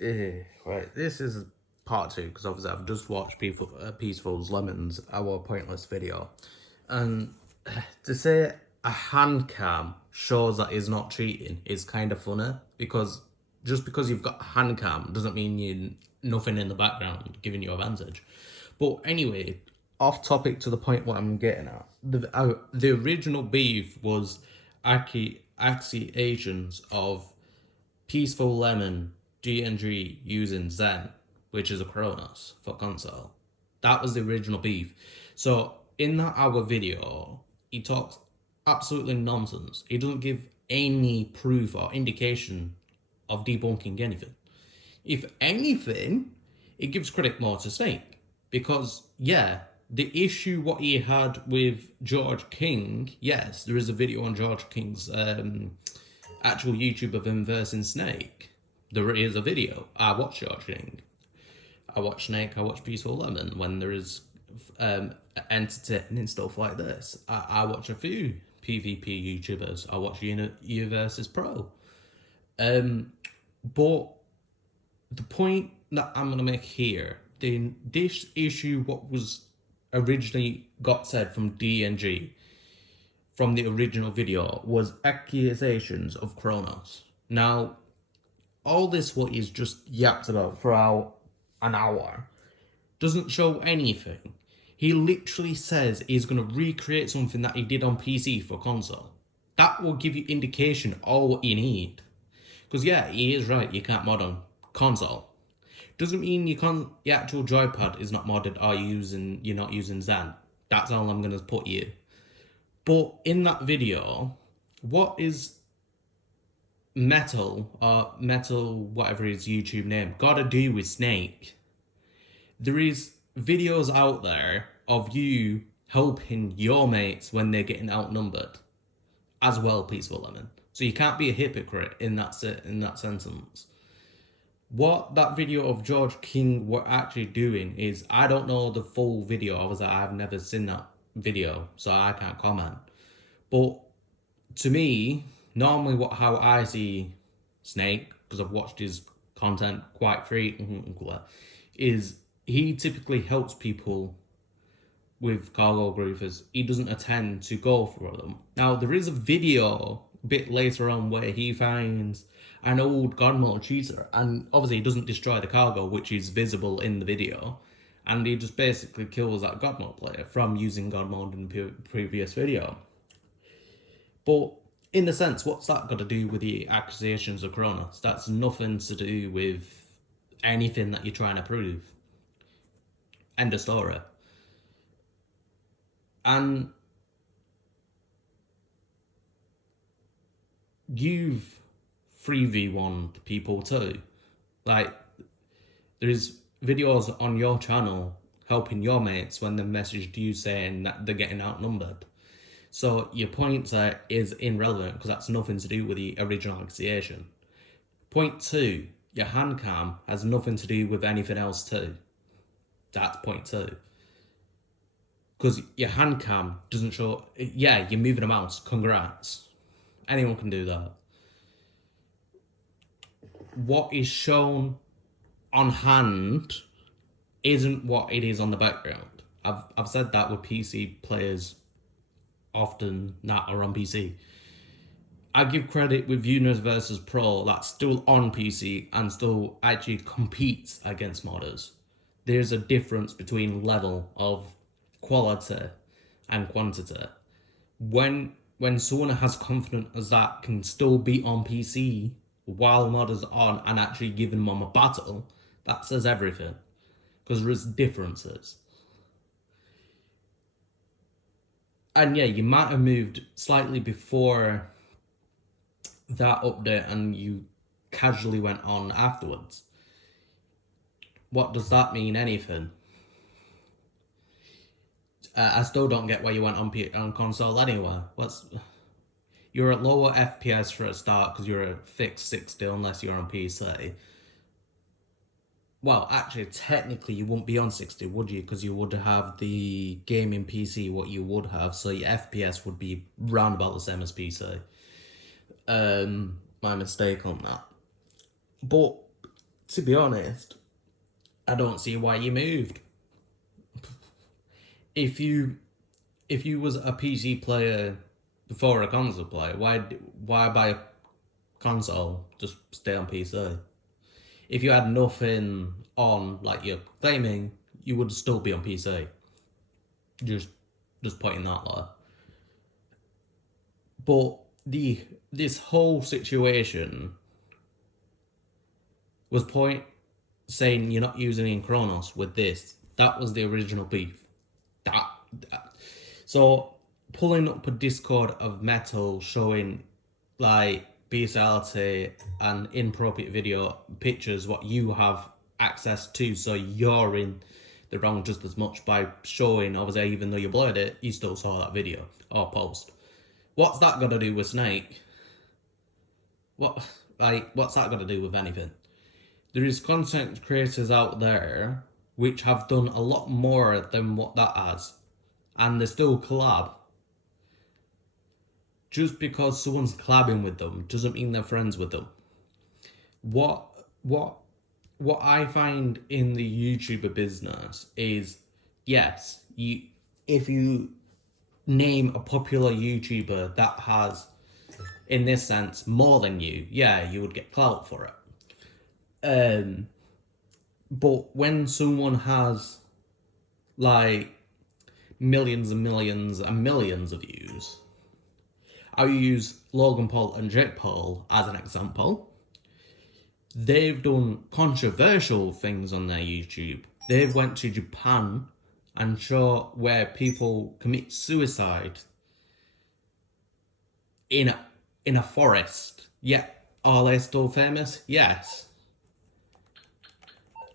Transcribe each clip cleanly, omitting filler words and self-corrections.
Right, this is part two because obviously I've just watched Peaceful's Lemons, our pointless video, and to say a hand cam shows that he's not cheating is kind of funny because just because you've got a hand cam doesn't mean you nothing in the background giving you advantage. But anyway, off topic to the point what I'm getting at. The original beef was accusations of Peaceful Lemon DNG using Zen, which is a Kronos for console. That was the original beef. So in that hour video, he talks absolutely nonsense. He doesn't give any proof or indication of debunking anything. If anything, it gives credit more to Snake. Because, yeah, the issue what he had with George King, yes, there is a video on George King's actual YouTube of him versus Snake. There is a video. I watch George King. I watch Snake. I watch Peaceful Lemon when there is entertaining stuff like this. I watch a few PvP YouTubers. I watch U versus Pro. But the point that I'm gonna make here, this issue, what was originally got said from DNG from the original video was accusations of Kronos. Now, all this what he's just yapped about throughout an hour doesn't show anything. He literally says he's going to recreate something that he did on PC for console. That will give you indication all what you need. Because yeah, he is right, you can't mod on console. Doesn't mean you can't, the actual joypad is not modded or you're not using Zen. That's all I'm going to put you. But in that video, what is Metal whatever his YouTube name gotta do with Snake? There is videos out there of you helping your mates when they're getting outnumbered as well, Peaceful Lemon. So you can't be a hypocrite in that sentence. What that video of George King were actually doing is, I don't know the full video, obviously I've never seen that video, so I can't comment. But to me, normally how I see Snake, because I've watched his content quite frequently, is he typically helps people with cargo griefers. He doesn't attend to go for them. Now, there is a video a bit later on where he finds an old God Mode cheater, and obviously he doesn't destroy the cargo, which is visible in the video, and he just basically kills that God Mode player from using God Mode in the previous video. But in a sense, what's that got to do with the accusations of Kronos? That's nothing to do with anything that you're trying to prove. End of story. And you've 3v1'd people too. Like, there's videos on your channel helping your mates when they messaged you saying that they're getting outnumbered. So your point there is irrelevant because that's nothing to do with the original accusation. Point two, your hand cam has nothing to do with anything else too. That's point two. Because your hand cam doesn't show, yeah, you're moving a mouse, congrats. Anyone can do that. What is shown on hand isn't what it is on the background. I've said that with PC players often that are on PC. I give credit with Unis versus Pro that's still on PC and still actually competes against modders. There's a difference between level of quality and quantity. When someone has confidence as that can still be on PC while modders are on and actually giving them a battle, that says everything. Because there's differences. And yeah, you might have moved slightly before that update and you casually went on afterwards. What does that mean? Anything? I still don't get why you went on console anyway. You're at lower FPS for a start because you're at fixed 60 unless you're on PC. Well, actually, technically, you wouldn't be on 60, would you? Because you would have the gaming PC, what you would have, so your FPS would be round about the same as PC. My mistake on that. But to be honest, I don't see why you moved. If you was a PC player before a console player, why buy a console? Just stay on PC. If you had nothing on, like you're claiming, you would still be on PC. Just pointing that there. But this whole situation was saying you're not using in Chronos with this. That was the original beef. That. So pulling up a Discord of Metal showing like bestiality and inappropriate video pictures what you have access to, so you're in the wrong just as much by showing, obviously, even though you blurred it, you still saw that video or post. What's that got to do with Snake? What's that got to do with anything? There is content creators out there which have done a lot more than what that has, and they still collab. Just because someone's collabing with them doesn't mean they're friends with them. What I find in the YouTuber business is, yes, if you name a popular YouTuber that has, in this sense, more than you, yeah, you would get clout for it. But when someone has like millions and millions and millions of views, I'll use Logan Paul and Jake Paul as an example. They've done controversial things on their YouTube. They've went to Japan and show where people commit suicide in a forest. Yeah, are they still famous? Yes.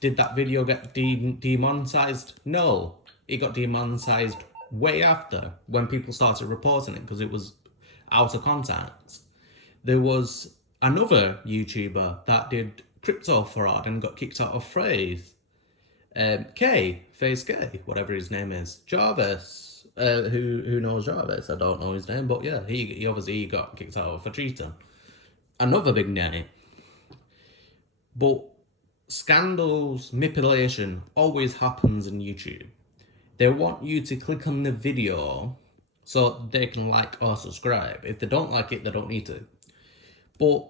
Did that video get demonetized? No. It got demonetized way after, when people started reporting it because it was out of context. There was another YouTuber that did crypto fraud and got kicked out of FaZe. FaZe K, whatever his name is. Jarvis. Who knows Jarvis? I don't know his name, but yeah, he obviously got kicked out for cheating. Another big name. But scandals, manipulation always happens in YouTube. They want you to click on the video so they can like or subscribe. If they don't like it, they don't need to. But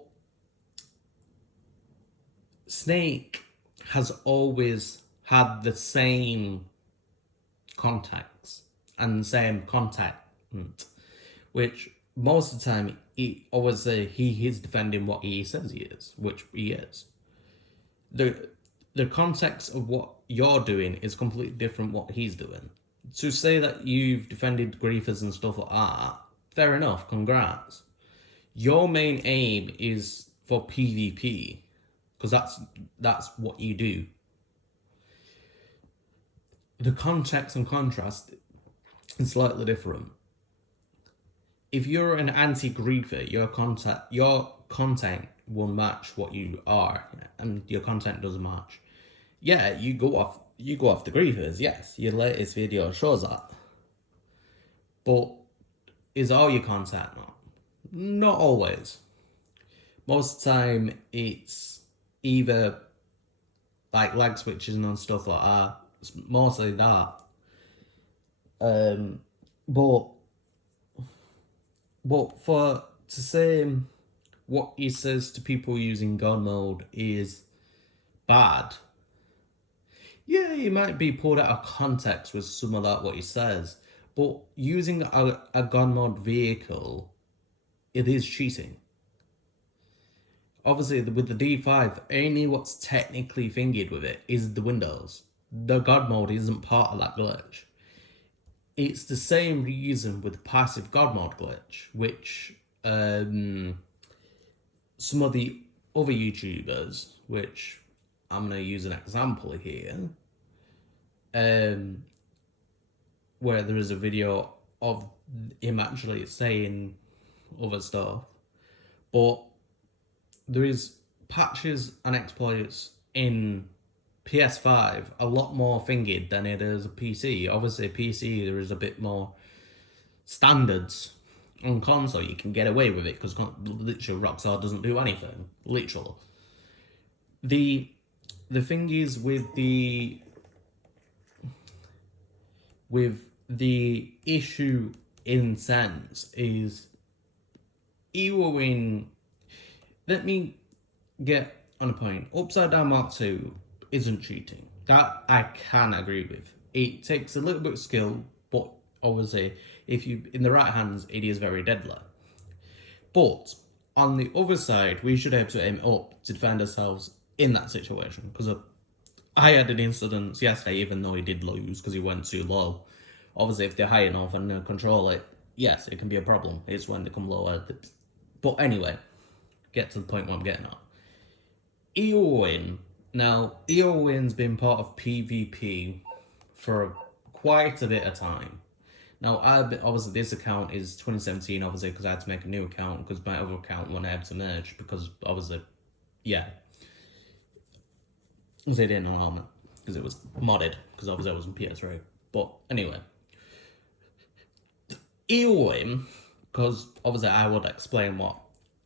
Snake has always had the same contacts and the same content, which most of the time he always say he is defending what he says he is, which he is. The context of what you're doing is completely different what he's doing. To say that you've defended griefers and stuff like that, fair enough, congrats. Your main aim is for PvP, because that's what you do. The context and contrast is slightly different. If you're an anti-griefer, your content will match what you are, and your content doesn't match. Yeah, you go off the griefers, yes, your latest video shows that. But is all your content not? Not always. Most of the time it's either like lag switches and stuff like that. It's mostly that. But to say what he says to people using God mode is bad. Yeah, he might be pulled out of context with some of that what he says, but using a God mode vehicle, it is cheating. Obviously, with the D5, only what's technically fingered with it is the windows. The God mode isn't part of that glitch. It's the same reason with passive God mode glitch, which some of the other YouTubers, which I'm going to use an example here, where there is a video of him actually saying other stuff, but there is patches and exploits in PS5 a lot more fingered than it is a PC. Obviously, PC there is a bit more standards. On console, you can get away with it because literally Rockstar doesn't do anything. Literally, the the thing is with the issue in sense is Ewoing. Let me get on a point. Upside Down Mark 2 isn't cheating. That I can agree with. It takes a little bit of skill, but obviously, if you in the right hands, it is very deadly. But on the other side, we should be able to aim up to defend ourselves in that situation. Because I had an incident yesterday, even though he did lose because he went too low. Obviously, if they're high enough and control it, yes, it can be a problem. It's when they come lower. But anyway, get to the point where I'm getting at. Eowyn. Now, Eowyn's been part of PvP for quite a bit of time. Now, obviously this account is 2017, obviously, because I had to make a new account because my other account wasn't able to merge because, obviously, yeah. Because they didn't allow me, because it was modded, because obviously I was on PS3. But anyway. Eowyn, because obviously I would explain what,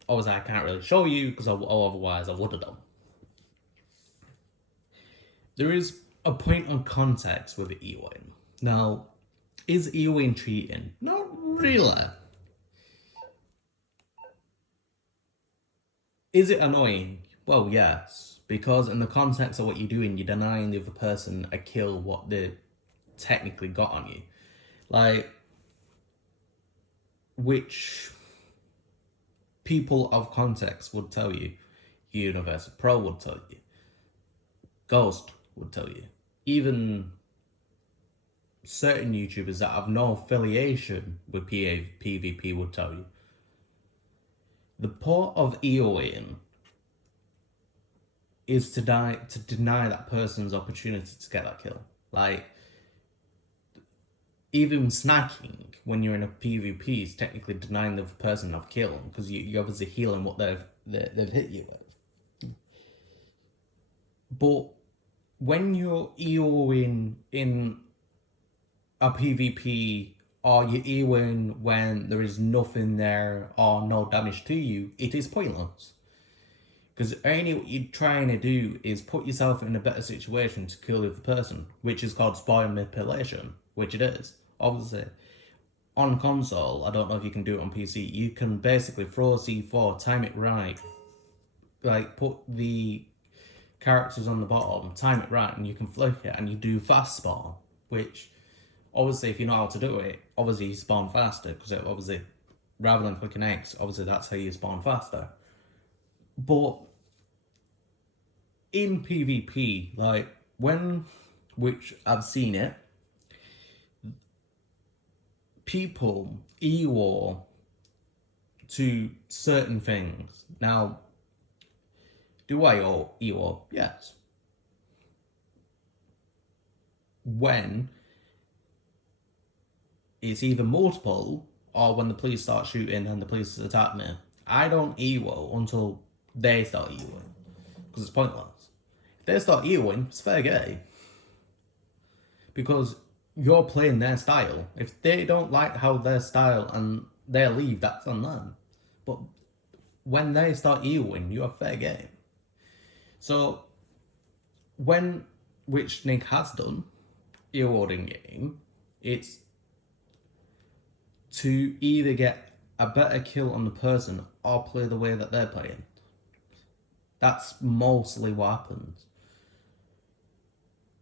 obviously I can't really show you, because otherwise I would have done. There is a point on context with Eowyn. Now, is Eowyn cheating? Not really. Is it annoying? Well, yes. Because in the context of what you're doing, you're denying the other person a kill what they technically got on you. Like, which people of context would tell you. Universal Pro would tell you. Ghost would tell you. Even certain YouTubers that have no affiliation with PvP would tell you. The point of Eowyn is to deny that person's opportunity to get that kill. Like, even snacking when you're in a PvP is technically denying the person of kill because you're obviously healing what they've hit you with. But when you're Eowyn in a PvP or you're Eowyn when there is nothing there or no damage to you, it is pointless. Because only what you're trying to do is put yourself in a better situation to kill the other person, which is called spoil manipulation, which it is. Obviously, on console, I don't know if you can do it on PC, you can basically throw C4, time it right, like put the characters on the bottom, time it right, and you can flick it, and you do fast spawn, which, obviously, if you know how to do it, obviously you spawn faster, because obviously, rather than clicking X, obviously that's how you spawn faster. But in PvP, like, which I've seen it, people EWAR to certain things. Now, do I EWAR? Yes. When it's either multiple or when the police start shooting and the police attack me, I don't EWAR until they start EWARing. Because it's pointless. If they start EWAring, it's fair game. Because you're playing their style. If they don't like how their style and they leave, that's on them. But when they start EWAring, you're fair game. So, which Nick has done, EWAring game, it's to either get a better kill on the person or play the way that they're playing. That's mostly what happens.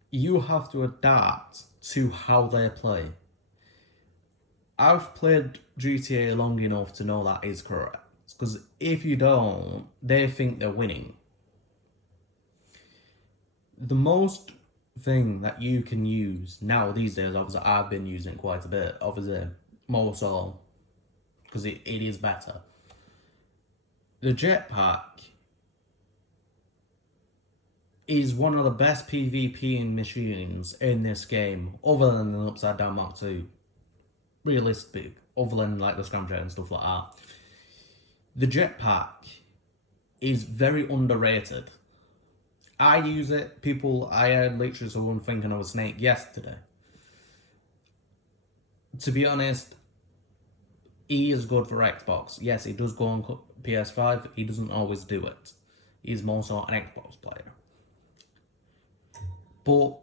You have to adapt to how they play. I've played GTA long enough to know that is correct. Because if you don't, they think they're winning. The most thing that you can use now these days, obviously I've been using it quite a bit, obviously more so, because it is better. The jetpack is one of the best PvP machines in this game, other than the Upside Down Mark 2. Realistic, other than like the scramjet and stuff like that. The jetpack is very underrated. I use it. I had literally someone thinking I was Snake yesterday. To be honest, he is good for Xbox. Yes, he does go on PS5. He doesn't always do it. He's more so an Xbox player. But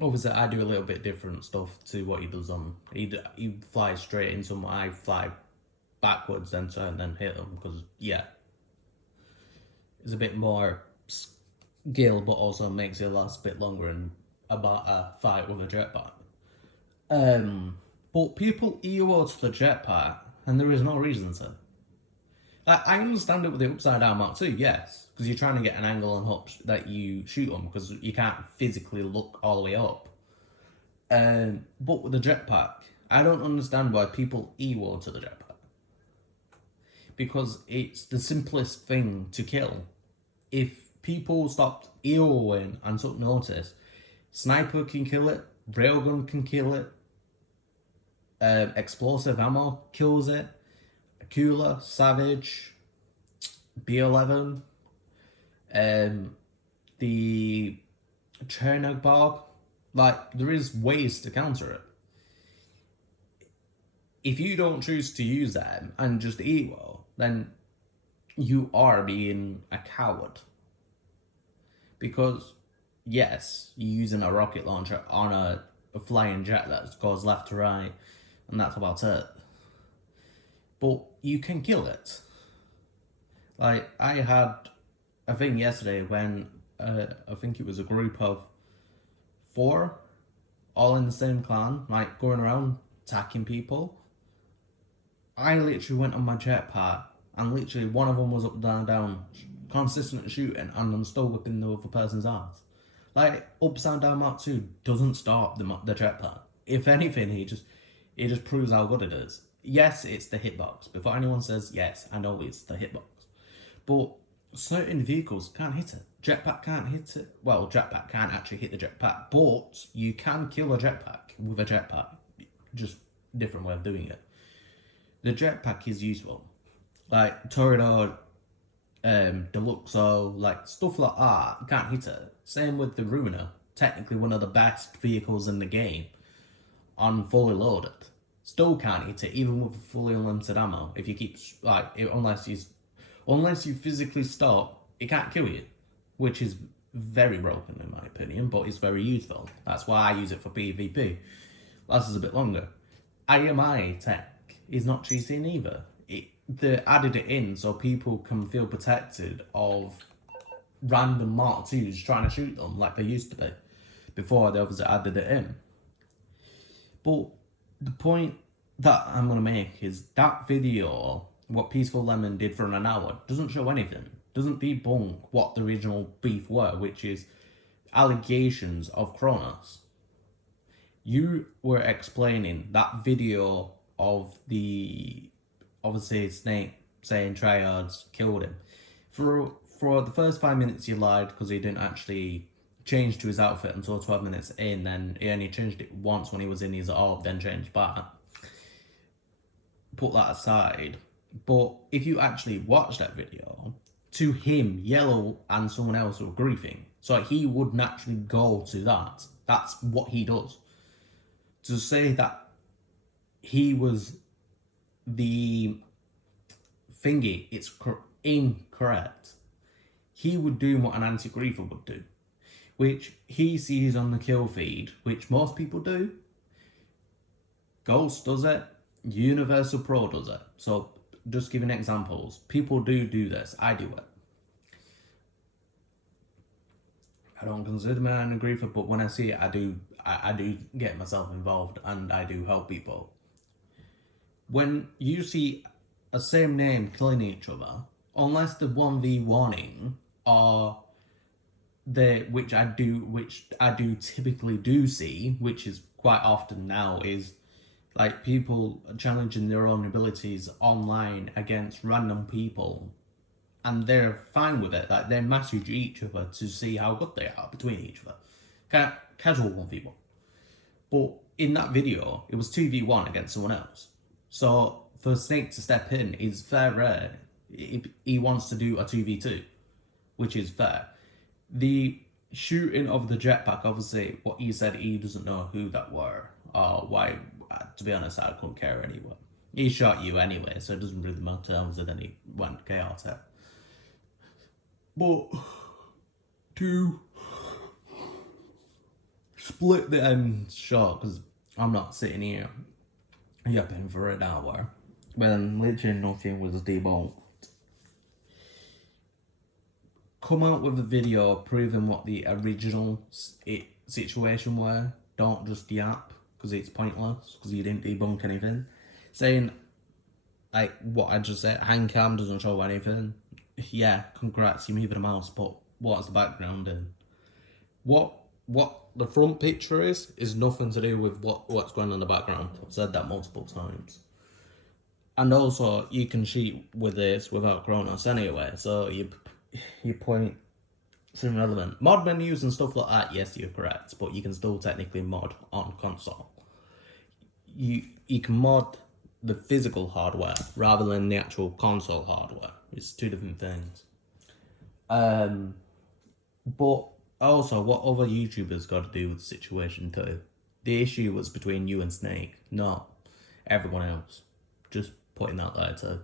obviously, I do a little bit different stuff to what he does on. He flies straight into him. I fly backwards, then turn, then hit him. Because, yeah, it's a bit more skill, but also makes it last a bit longer and about a fight with a jetpack. But people EO to the jetpack, and there is no reason to. Like, I understand it with the upside down Mark too, yes, because you're trying to get an angle and hope that you shoot them because you can't physically look all the way up. But with the jetpack, I don't understand why people EO to the jetpack. Because it's the simplest thing to kill. If people stopped EOing and took notice, sniper can kill it, railgun can kill it, explosive ammo kills it, Cooler, Savage, B11, the Chernobog. Like, there is ways to counter it. If you don't choose to use them and just EO, then you are being a coward. Because, yes, you're using a rocket launcher on a flying jet that goes left to right, and that's about it. But you can kill it. Like, I had a thing yesterday when I think it was a group of 4, all in the same clan, like going around attacking people. I literally went on my jetpack, and literally one of them was up, down, down, consistent shooting, and I'm still whipping the other person's ass. Like, upside down Mark 2 doesn't stop the jetpack. If anything, it just proves how good it is. Yes, it's the hitbox. Before anyone says yes, I know it's the hitbox. But certain vehicles can't hit it. Jetpack can't hit it. Well, jetpack can't actually hit the jetpack, but you can kill a jetpack with a jetpack. Just different way of doing it. The jetpack is useful. Like Toreador, Deluxo, like stuff like that, you can't hit it. Same with the Ruiner. Technically one of the best vehicles in the game on fully loaded. Still can't hit it, even with fully unlimited ammo. If you keep, like, unless you physically stop, it can't kill you. Which is very broken in my opinion, but it's very useful. That's why I use it for PvP. Lasts a bit longer. IMI tech is not cheating either. They added it in so people can feel protected of random Mark 2s trying to shoot them like they used to be. Before they obviously added it in. But the point that I'm going to make is that video, what Peaceful Lemon did for an hour, doesn't show anything. Doesn't debunk what the original beef were, which is allegations of Kronos. You were explaining that video of the, obviously, Snake saying Triads killed him. For the first 5 minutes you lied because he didn't actually change to his outfit until 12 minutes in, then he only changed it once when he was in his orb, then changed back. Put that aside. But if you actually watch that video, to him, Yellow and someone else were griefing. So he would naturally go to that. That's what he does. To say that he was the thingy, it's incorrect. He would do what an anti-griefer would do, which he sees on the kill feed, which most people do. Ghost does it, Universal Pro does it. So just giving examples, people do this. I do it. I don't consider me an griefer, but when I see it, I do get myself involved and I do help people. When you see a same name killing each other, unless the 1v1ing or which I do typically do see, which is quite often now, is like people challenging their own abilities online against random people, and they're fine with it. Like, they message each other to see how good they are between each other. Casual 1v1. But in that video, it was 2v1 against someone else. So for Snake to step in is fair rare. He wants to do a 2v2, which is fair. The shooting of the jetpack, obviously, what he said, he doesn't know who that were or why. To be honest, I couldn't care anyway. He shot you anyway, so it doesn't really matter. Obviously, then he went chaotic. But to split the end short because I'm not sitting here yapping for an hour when literally nothing was debunked. Come out with a video proving what the original situation were. Don't just yap because it's pointless because you didn't debunk anything. Saying like what I just said, hand cam doesn't show anything. Yeah, congrats, you're moving a mouse, but what's the background in? What the front picture is nothing to do with what's going on in the background. I've said that multiple times. And also, you can cheat with this without Kronos anyway, so your point is irrelevant. Mod menus and stuff like that, yes, you're correct, but you can still technically mod on console. You can mod the physical hardware rather than the actual console hardware. It's two different things. But also, what other YouTubers got to do with the situation too? The issue was between you and Snake, not everyone else. Just putting that there too.